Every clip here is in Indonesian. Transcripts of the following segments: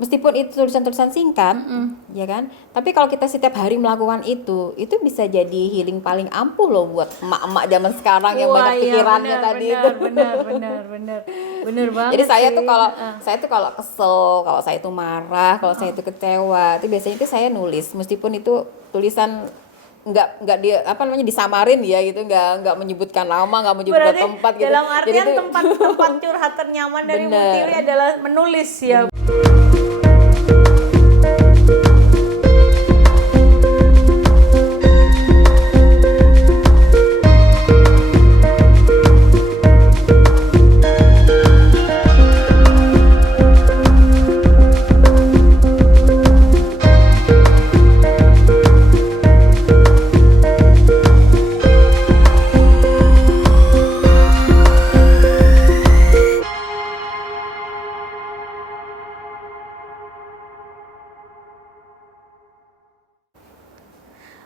meskipun itu tulisan-tulisan singkat, ya kan? Tapi kalau kita setiap hari melakukan itu bisa jadi healing paling ampuh loh buat emak-emak zaman sekarang yang Wah, banyak iya, pikirannya tadi itu. benar banget Jadi saya sih. tuh kalau kesel, kalau saya tuh marah, kalau saya tuh kecewa, itu biasanya itu saya nulis, meskipun itu tulisan nggak dia apa namanya disamarin ya gitu, nggak menyebutkan nama, nggak menyebutkan Berarti tempat gitu. dalam Jadi artian itu tempat curhat ternyaman dari Mutiwi bener. adalah menulis ya.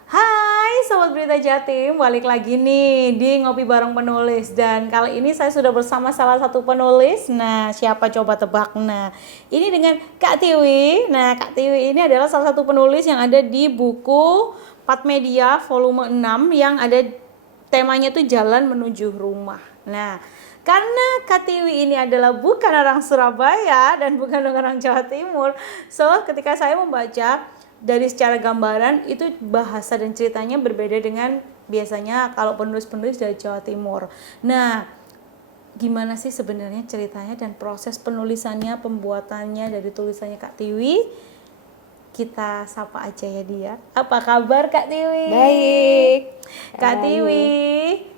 Hai Sobat Berita Jatim, balik lagi nih di Ngopi Bareng Penulis. Dan kali ini saya sudah bersama salah satu penulis. Nah, siapa coba tebak? Nah, ini dengan Kak Tiwi. Nah, Kak Tiwi ini adalah salah satu penulis yang ada di buku Patmedia volume 6 yang ada temanya tuh Jalan Menuju Rumah. Nah, karena Kak Tiwi ini adalah bukan orang Surabaya dan bukan orang Jawa Timur, so ketika saya membaca dari secara gambaran itu bahasa dan ceritanya berbeda dengan biasanya kalau penulis-penulis dari Jawa Timur. Nah, gimana sih sebenarnya ceritanya dan proses penulisannya, pembuatannya dari tulisannya Kak Tiwi? Kita sapa aja ya dia. Apa kabar Kak Tiwi? Baik. Kak Tiwi,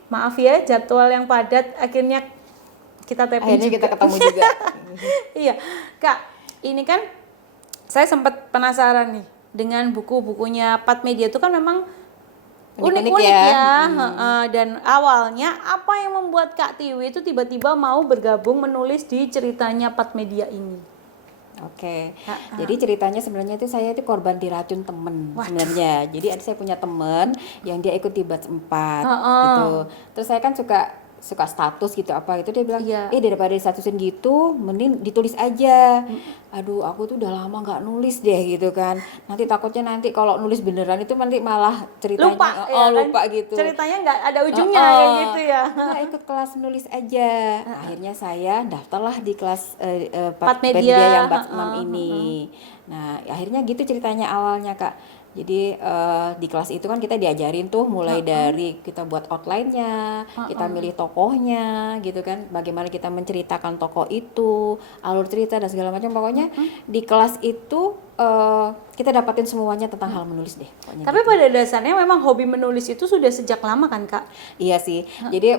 maaf ya jadwal yang padat akhirnya kita taping Akhirnya juga. kita ketemu juga. Iya, Kak, ini kan saya sempat penasaran nih dengan buku-bukunya Patmedia itu kan memang unik-unik ya. Dan awalnya apa yang membuat Kak Tiwi itu tiba-tiba mau bergabung menulis di ceritanya Patmedia ini? Oke, jadi ceritanya sebenarnya itu saya itu korban diracun temen sebenarnya. Jadi saya punya temen yang dia ikut di batch 4 gitu. Terus saya kan suka status gitu apa itu, dia bilang, daripada statusin gitu mending ditulis aja. Aduh, aku tuh udah lama nggak nulis deh gitu kan. Nanti takutnya nanti kalau nulis beneran itu nanti malah ceritanya lupa gitu. Ceritanya nggak ada ujungnya kayak gitu ya. Nah, ikut kelas menulis aja. Akhirnya saya daftarlah di kelas Patmedia yang batch 6 ini. Nah, akhirnya gitu ceritanya awalnya, Kak. Jadi di kelas itu kan kita diajarin tuh mulai dari kita buat outline-nya, kita milih tokohnya gitu kan, bagaimana kita menceritakan tokoh itu, alur cerita dan segala macam. Pokoknya di kelas itu kita dapatin semuanya tentang hal menulis deh. Tapi gitu. Pada dasarnya memang hobi menulis itu sudah sejak lama kan, Kak? Iya sih. Jadi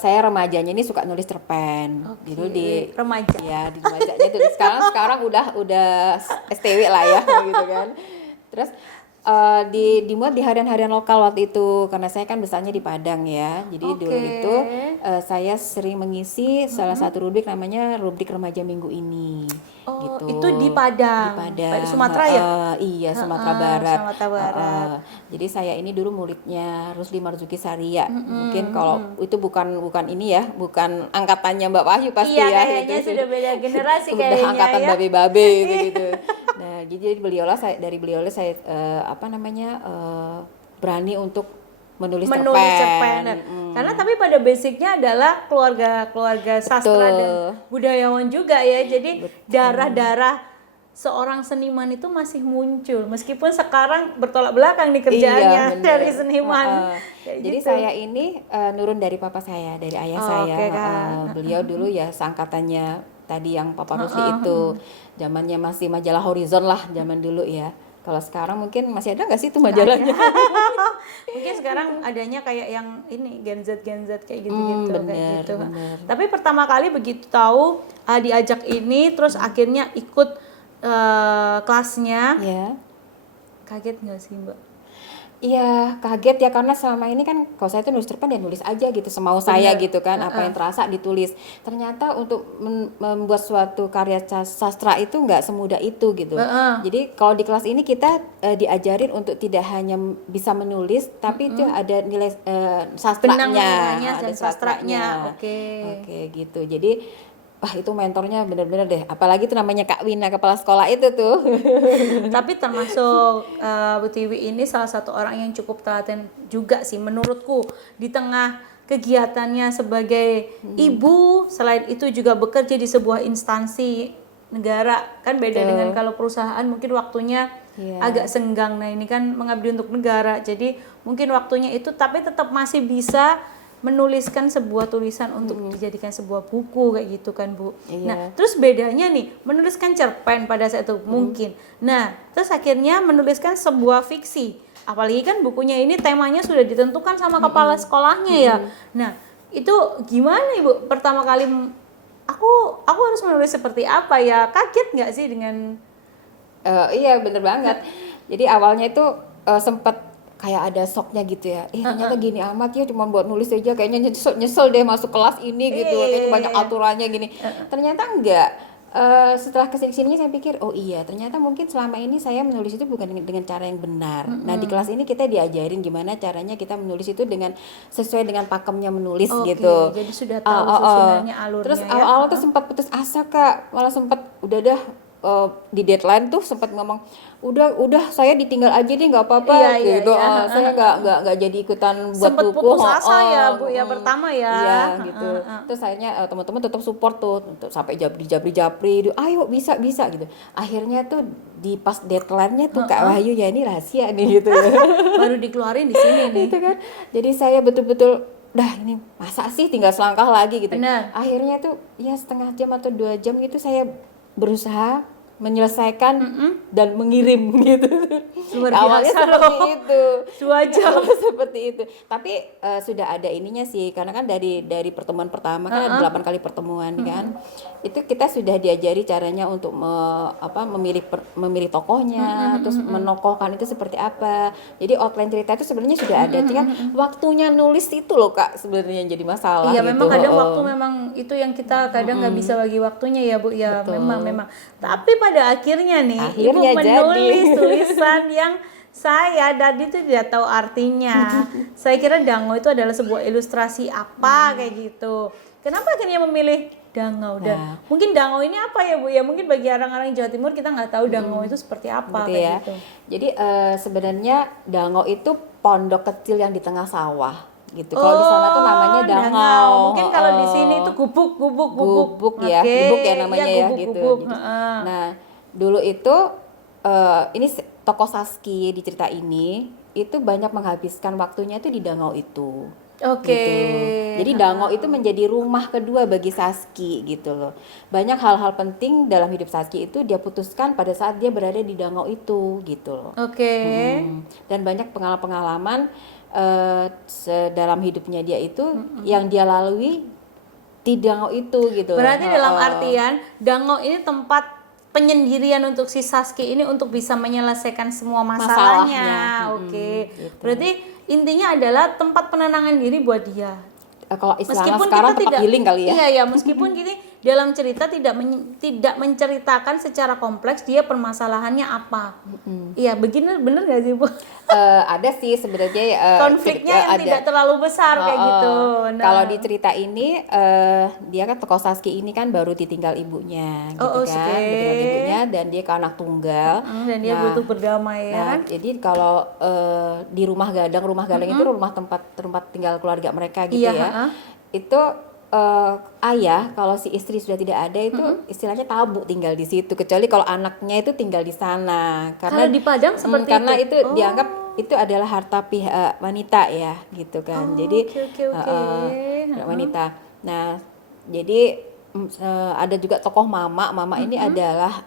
saya remajanya ini suka nulis cerpen. Gitu di remaja. Ya, di remajanya itu sekarang udah STW lah ya gitu kan. Terus dimuat di harian-harian lokal waktu itu karena saya kan besarnya di Padang ya. Jadi dulu itu saya sering mengisi salah satu rubrik namanya rubrik remaja minggu ini. Gitu. Itu di Padang. Di Sumatera ya? Iya, Sumatera Barat. Jadi saya ini dulu muridnya Rusli Marzuki Saria. Mungkin kalau itu bukan ini ya, bukan angkatannya Mbak Wahyu pasti ya. Iya, kayaknya sudah beda generasi kayaknya. Udah angkatan babe-babe gitu. Nah, jadi beliau saya berani untuk menulis cerpen. Karena tapi pada basicnya adalah keluarga sastra dan budayawan juga ya. Jadi darah-darah seorang seniman itu masih muncul meskipun sekarang bertolak belakang nih kerjaannya dari seniman. Jadi saya ini nurun dari papa saya, dari ayah saya. Beliau dulu ya seangkatannya tadi yang Papa Rusli itu. Zamannya masih majalah Horizon lah zaman dulu ya. Kalau sekarang mungkin masih ada nggak sih itu majalahnya? Mungkin sekarang adanya kayak yang ini Gen Z kayak gitu-gitu kayak gitu. Tapi pertama kali begitu tahu diajak ini terus akhirnya ikut kelasnya. Kaget nggak sih Mbak? Iya, kaget ya karena selama ini kan kalau saya tuh nulis cerpen ya nulis aja gitu semau saya gitu kan, apa yang terasa ditulis. Ternyata untuk membuat suatu karya sastra itu nggak semudah itu gitu. Jadi kalau di kelas ini kita diajarin untuk tidak hanya bisa menulis tapi itu ada nilai sastranya, ada sastranya. Oke gitu. Jadi wah itu mentornya bener-bener deh, apalagi itu namanya Kak Wina, kepala sekolah itu tuh. Tapi termasuk Bu Tiwi ini salah satu orang yang cukup telaten juga sih menurutku di tengah kegiatannya sebagai ibu, selain itu juga bekerja di sebuah instansi negara, kan beda dengan kalau perusahaan mungkin waktunya agak senggang. Nah ini kan mengabdi untuk negara, jadi mungkin waktunya itu tapi tetap masih bisa menuliskan sebuah tulisan untuk dijadikan sebuah buku kayak gitu kan Bu. Nah terus bedanya nih menuliskan cerpen pada saat itu mungkin. Nah terus akhirnya menuliskan sebuah fiksi. Apalagi kan bukunya ini temanya sudah ditentukan sama kepala sekolahnya ya. Nah itu gimana Ibu pertama kali aku harus menulis seperti apa ya? Kaget nggak sih dengan Iya bener banget. Jadi awalnya itu sempat kayak ada shocknya gitu ya. Ternyata gini amat ya, cuma buat nulis aja kayaknya nyesel deh masuk kelas ini gitu. Kayaknya banyak aturannya gini. Ternyata enggak. Setelah kesini saya pikir, oh iya ternyata mungkin selama ini saya menulis itu bukan dengan cara yang benar. Nah di kelas ini kita diajarin gimana caranya kita menulis itu dengan sesuai dengan pakemnya menulis gitu. Jadi sudah tahu sebenarnya alurnya. Terus awal-awal tuh sempat putus asa Kak, malah sempat udah dah di deadline tuh sempat ngomong udah saya ditinggal aja deh nggak apa-apa gitu. Saya nggak jadi ikutan buat sempet buku. putus asa ya Bu ya pertama ya. Iya gitu. Terus akhirnya teman-teman tetap support tuh sampai japri ayo bisa gitu. Akhirnya tuh di pas deadline-nya tuh Kak Wahyu ya ini rahasia nih gitu. Baru dikeluarin di sini nih. Gitu kan. Jadi saya betul-betul dah ini masa sih tinggal selangkah lagi gitu. Benar. Akhirnya tuh ya setengah jam atau 2 jam gitu saya berusaha menyelesaikan dan mengirim gitu. Luar Awalnya biasa seperti loh. itu. 2 jam. Seperti itu. Tapi sudah ada ininya sih karena kan dari pertemuan pertama kan ada 8 kali pertemuan kan. Itu kita sudah diajari caranya untuk memilih tokohnya, terus menokohkan itu seperti apa. Jadi outline cerita itu sebenarnya sudah ada. Tinggal waktunya nulis itu loh Kak sebenarnya yang jadi masalah Iya gitu. memang kadang waktu memang itu yang kita kadang nggak bisa bagi waktunya ya Bu ya. Betul. Memang. Tapi pada akhirnya nih Ibu Akhirnya menulis jadi. tulisan yang saya tadi itu tidak tahu artinya. Saya kira dango itu adalah sebuah ilustrasi apa kayak gitu. Kenapa akhirnya memilih dango? Dan mungkin dango ini apa ya Bu ya? Mungkin bagi orang-orang Jawa Timur kita nggak tahu dango itu seperti apa gitu kayak ya. gitu. Jadi sebenarnya dango itu pondok kecil yang di tengah sawah gitu. Kalau di sana tuh namanya dangau. Mungkin kalau di sini itu gubuk. Gubuk ya, Oke. gubuk ya namanya Iya, ya gubuk, gitu. gubuk. Gitu. Nah, dulu itu ini tokoh Saski di cerita ini itu banyak menghabiskan waktunya itu di dangau itu. Oke. Gitu. Jadi dangau itu menjadi rumah kedua bagi Saski gitu loh. Banyak hal-hal penting dalam hidup Saski itu dia putuskan pada saat dia berada di dangau itu gitu loh. Oke. Dan banyak pengalaman-pengalaman dalam hidupnya dia itu yang dia lalui di dangau itu gitu. Berarti dalam artian dango ini tempat penyendirian untuk si Saski ini untuk bisa menyelesaikan semua masalahnya. Oke. Gitu. Berarti intinya adalah tempat penenangan diri buat dia. Kalau istilahnya Meskipun sekarang kita tempat tidak healing kali ya. Iya, meskipun gini dalam cerita tidak menceritakan secara kompleks dia permasalahannya apa. Iya, bener nggak sih Bu? Ada sih sebenarnya Konfliknya yang ada. tidak terlalu besar kayak gitu. Nah. Kalau di cerita ini dia kan tokoh Saski ini kan baru ditinggal ibunya gitu kan, ditinggal ibunya dan dia ke anak tunggal. Dan dia butuh berdamai ya kan. Jadi kalau di rumah gadang itu rumah tempat tinggal keluarga mereka gitu ya. Itu ayah kalau si istri sudah tidak ada itu istilahnya tabu tinggal di situ, kecuali kalau anaknya itu tinggal di sana Kalau di Padang seperti karena itu dianggap itu adalah harta pihak wanita ya gitu kan. Jadi wanita. Nah jadi ada juga tokoh mama ini adalah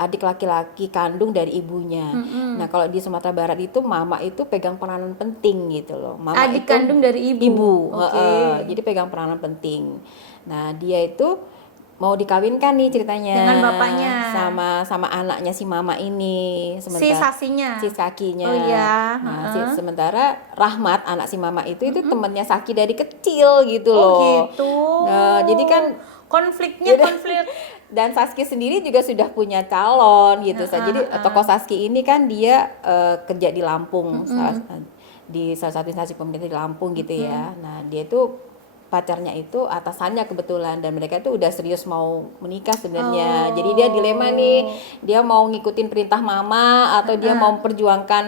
adik laki-laki kandung dari ibunya. Nah kalau di Sumatera Barat itu mama itu pegang peranan penting gitu loh. Mama adik itu kandung dari ibu. Jadi pegang peranan penting. Nah dia itu mau dikawinkan nih ceritanya dengan bapaknya sama anaknya si mama ini, si Sakinya. Oh iya. Nah, sementara Rahmat anak si mama itu temannya Saki dari kecil gitu loh. Oh gitu. Nah, jadi kan konflik dan Saski sendiri juga sudah punya calon gitu. Jadi tokoh Saski ini kan dia kerja di Lampung, di salah satu instansi pemerintah di Lampung gitu ya. Nah dia itu pacarnya itu atasannya kebetulan, dan mereka itu udah serius mau menikah sebenarnya. Jadi dia dilema nih, dia mau ngikutin perintah mama atau dia mau memperjuangkan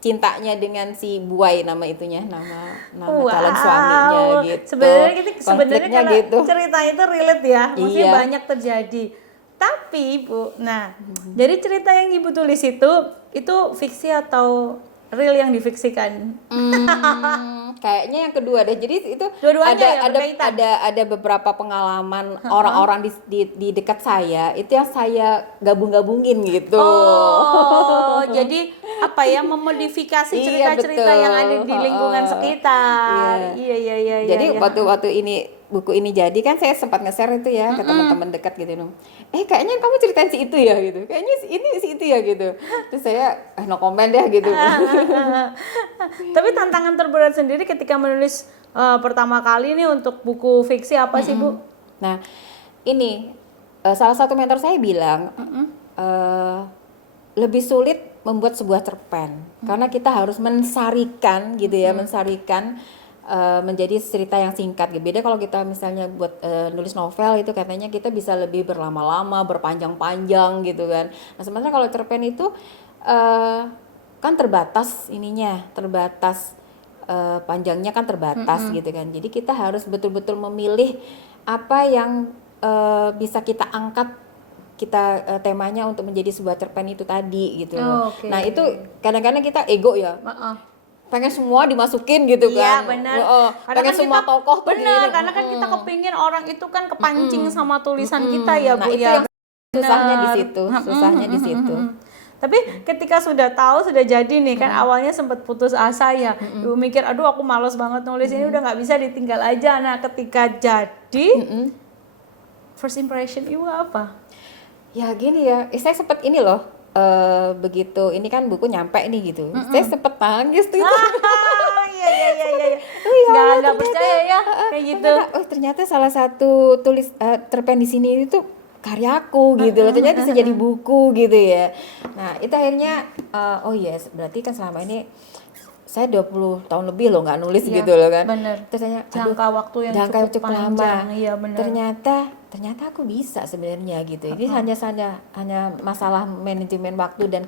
cintanya dengan si buai, nama itunya, nama calon suaminya gitu. Sebenarnya karena gitu. cerita itu relate ya, maksudnya Iya. banyak terjadi. Tapi Bu, nah jadi cerita yang Ibu tulis itu fiksi atau real yang difiksikan? Kayaknya yang kedua deh. Jadi itu Dua-duanya ya, berkaitan. ada beberapa pengalaman orang-orang di dekat saya itu yang saya gabung-gabungin gitu. Oh, jadi apa ya, memodifikasi Iya, cerita-cerita betul. yang ada di lingkungan sekitar. Iya. Jadi waktu ini buku ini jadi kan saya sempat nge-share itu ya ke teman-teman dekat gitu dong. Kayaknya kamu ceritain si itu ya gitu. Kayaknya ini si itu ya gitu. Terus saya no comment deh gitu. Tapi tantangan terberat sendiri ketika menulis pertama kali nih untuk buku fiksi apa sih Bu? Nah, ini salah satu mentor saya bilang lebih sulit membuat sebuah cerpen karena kita harus mensarikan gitu ya, mensarikan menjadi cerita yang singkat. Beda kalau kita misalnya buat nulis novel itu katanya kita bisa lebih berlama-lama, berpanjang-panjang gitu kan. Nah, sementara kalau cerpen itu kan terbatas ininya, terbatas panjangnya kan terbatas gitu kan. Jadi kita harus betul-betul memilih apa yang bisa kita angkat, kita temanya untuk menjadi sebuah cerpen itu tadi gitu loh. Okay. Nah, itu kadang-kadang kita ego ya. Pengen semua dimasukin gitu kan. Iya, kan. benar. Pengen kan semua tokoh tuh benar, karena kan kita kepingin orang itu kan kepancing sama tulisan kita ya, Bu. Nah, itu yang susahnya di situ, susahnya di situ. Tapi ketika sudah tahu, sudah jadi nih kan, awalnya sempat putus asa ya. Ibu mikir, aduh aku malas banget nulis ini, udah nggak bisa, ditinggal aja. Nah, ketika jadi, first impression Ibu apa? Ya gini ya, saya sempat ini loh. Begitu ini kan buku nyampe nih gitu, saya sempet nangis tuh itu. Iya. Nggak percaya ya kayak gitu. Ternyata salah satu cerpen di sini itu karyaku gitu loh, ternyata bisa jadi buku gitu ya. Nah itu akhirnya berarti kan selama ini saya 20 tahun lebih loh nggak nulis gitu loh kan. Bener. Terus jangka waktu yang cukup panjang. Iya, bener. Ternyata aku bisa sebenarnya gitu. Ini hanya masalah manajemen waktu dan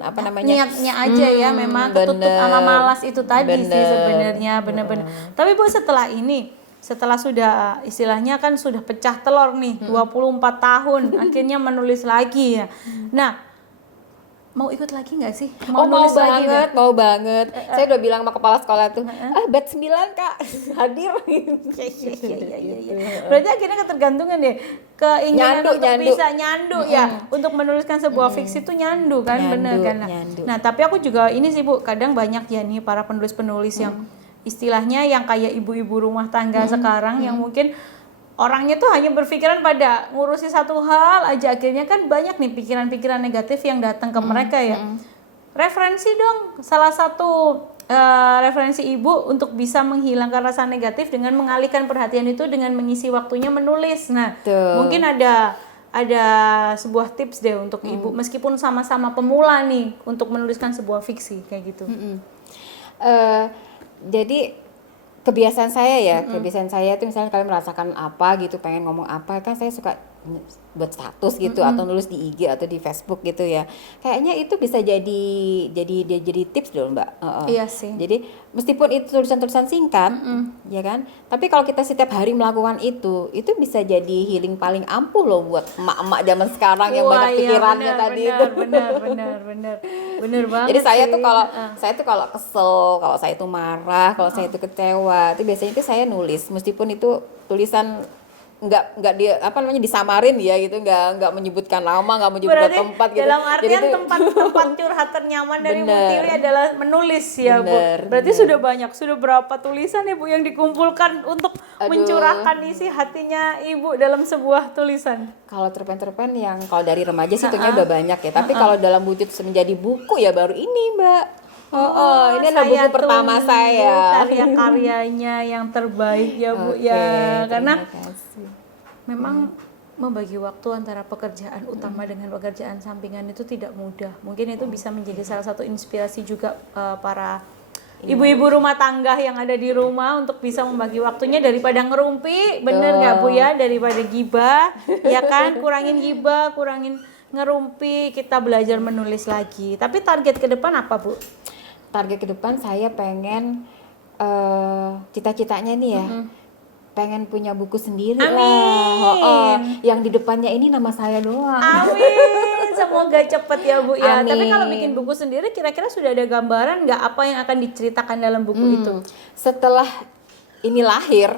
apa namanya, niatnya aja ya, memang ketutup sama malas itu tadi sih sebenarnya, bener-bener. Tapi Bu, setelah sudah istilahnya kan sudah pecah telur nih, 24 tahun akhirnya menulis lagi ya. Nah, mau ikut lagi nggak sih? Mau banget. Saya udah bilang sama kepala sekolah tuh, batch 9 Kak, hadir. Iya. Berarti akhirnya ketergantungan deh, keinginan untuk bisa nyandu ya, untuk menuliskan sebuah fiksi itu nyandu kan, bener kan? Nah, tapi aku juga ini sih Bu, kadang banyak ya nih para penulis-penulis yang istilahnya yang kayak ibu-ibu rumah tangga sekarang yang mungkin orangnya tuh hanya berpikiran pada ngurusi satu hal aja, akhirnya kan banyak nih pikiran-pikiran negatif yang datang ke mereka ya. Referensi dong, salah satu referensi Ibu untuk bisa menghilangkan rasa negatif dengan mengalihkan perhatian itu dengan mengisi waktunya menulis. Nah, mungkin ada sebuah tips deh untuk Ibu, meskipun sama-sama pemula nih, untuk menuliskan sebuah fiksi kayak gitu. Jadi kebiasaan saya itu misalnya kalian merasakan apa gitu, pengen ngomong apa, kan saya suka buat status gitu atau nulis di IG atau di Facebook gitu ya. Kayaknya itu bisa jadi tips dong Mbak. Iya sih. Jadi meskipun itu tulisan-tulisan singkat, ya kan. Tapi kalau kita setiap hari melakukan itu bisa jadi healing paling ampuh loh buat emak-emak zaman sekarang yang banyak pikirannya tadi itu. Bener banget. Jadi saya tuh kalau kesel, kalau saya tuh marah, kalau saya tuh kecewa, itu biasanya itu saya nulis, meskipun itu tulisan nggak dia disamarin ya gitu, nggak menyebutkan nama, nggak menyebutkan tempat gitu. Dalam artian tempat curhat ternyaman dari Bu Tiwi adalah menulis ya Bu. Berarti sudah berapa tulisan ya Bu yang dikumpulkan untuk mencurahkan isi hatinya Ibu dalam sebuah tulisan? Kalau cerpen-cerpen yang kalau dari remaja sih udah banyak ya, tapi kalau dalam wujud menjadi buku ya baru ini Mbak. Ini adalah buku pertama saya. Karya-karyanya yang terbaik ya Bu ya, karena memang membagi waktu antara pekerjaan utama dengan pekerjaan sampingan itu tidak mudah. Mungkin itu bisa menjadi salah satu inspirasi juga para ibu-ibu rumah tangga yang ada di rumah untuk bisa membagi waktunya daripada ngerumpi, bener nggak Bu ya, daripada gibah, ya kan, kurangin gibah, kurangin ngerumpi, kita belajar menulis lagi. Tapi target ke depan apa Bu? Target ke depan saya pengen cita-citanya nih ya, pengen punya buku sendiri Amin. lah. Yang di depannya ini nama saya doang. Amin, semoga cepet ya Bu ya. Amin. Tapi kalau bikin buku sendiri kira-kira sudah ada gambaran nggak apa yang akan diceritakan dalam buku itu? Setelah ini lahir,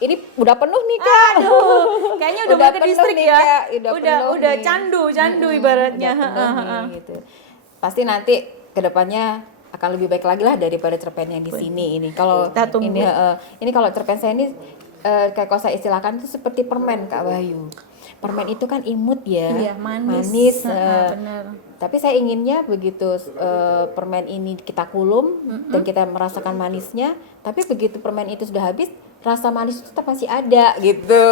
ini udah penuh nih Kak. Aduh, kayaknya udah mulai ke penuh distrik nih, ya. Kak. Udah nih. candu ibaratnya. Udah penuh nih, gitu. Pasti nanti kedepannya akan lebih baik lagi lah daripada cerpen yang di sini ini. Kalau Kita tunggu. ini kalau cerpen saya ini kayak kalau saya istilahkan itu seperti permen Kak Wahyu. Permen itu kan imut ya, Iya, manis. Benar. tapi saya inginnya begitu permen ini kita kulum dan kita merasakan manisnya, tapi begitu permen itu sudah habis, rasa manis itu tetap masih ada gitu.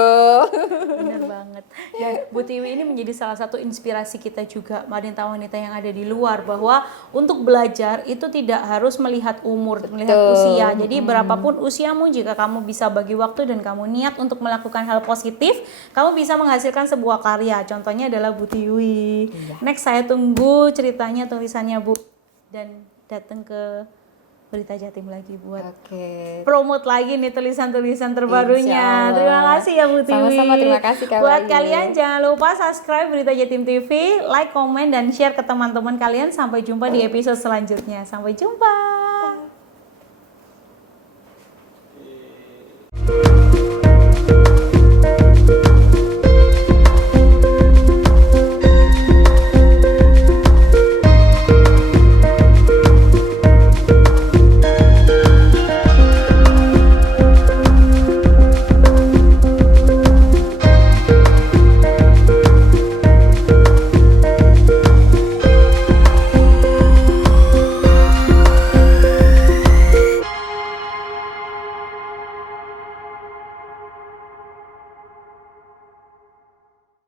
Benar banget. Dan Bu Tiwi ini menjadi salah satu inspirasi kita juga, wanita-wanita yang ada di luar, bahwa untuk belajar itu tidak harus melihat umur, melihat usia. Jadi berapapun usiamu, jika kamu bisa bagi waktu dan kamu niat untuk melakukan hal positif, kamu bisa menghasilkan sebuah karya. Contohnya adalah Bu Tiwi. Next saya tunggu ceritanya, tulisannya Bu, dan datang ke Berita Jatim lagi buat promote lagi nih tulisan-tulisan terbarunya. Terima kasih ya Bu Tiwi. Sama-sama, terima kasih Kak Buat Wahyu. kalian jangan lupa subscribe Berita Jatim TV, like, komen, dan share ke teman-teman kalian. Sampai jumpa di episode selanjutnya. Sampai jumpa.